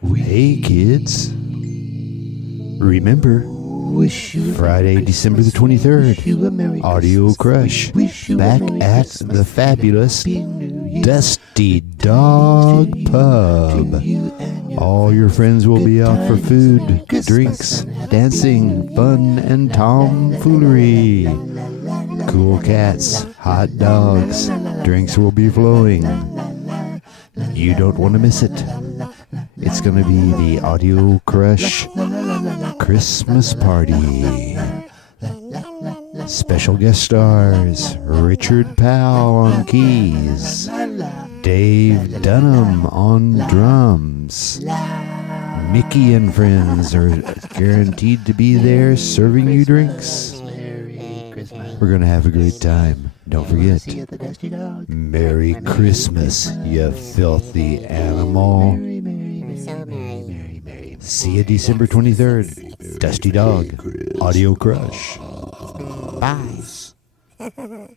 Hey kids, remember Friday, December the 23rd, Audio Crush, back at the fabulous Dusty Dog Pub. All your friends will be out for food, drinks, dancing, fun, and tomfoolery. Cool cats, hot dogs, drinks will be flowing. You don't want to miss it. It's going to be the Audio Crush Christmas Party. Special guest stars, Richard Powell on keys, Dave Dunham on drums. Mickey and friends are guaranteed to be there serving you drinks. We're going to have a great time. Don't forget, Merry Christmas, you filthy animal. See you December 23rd. Dusty Dog, Audio Crush. Bye.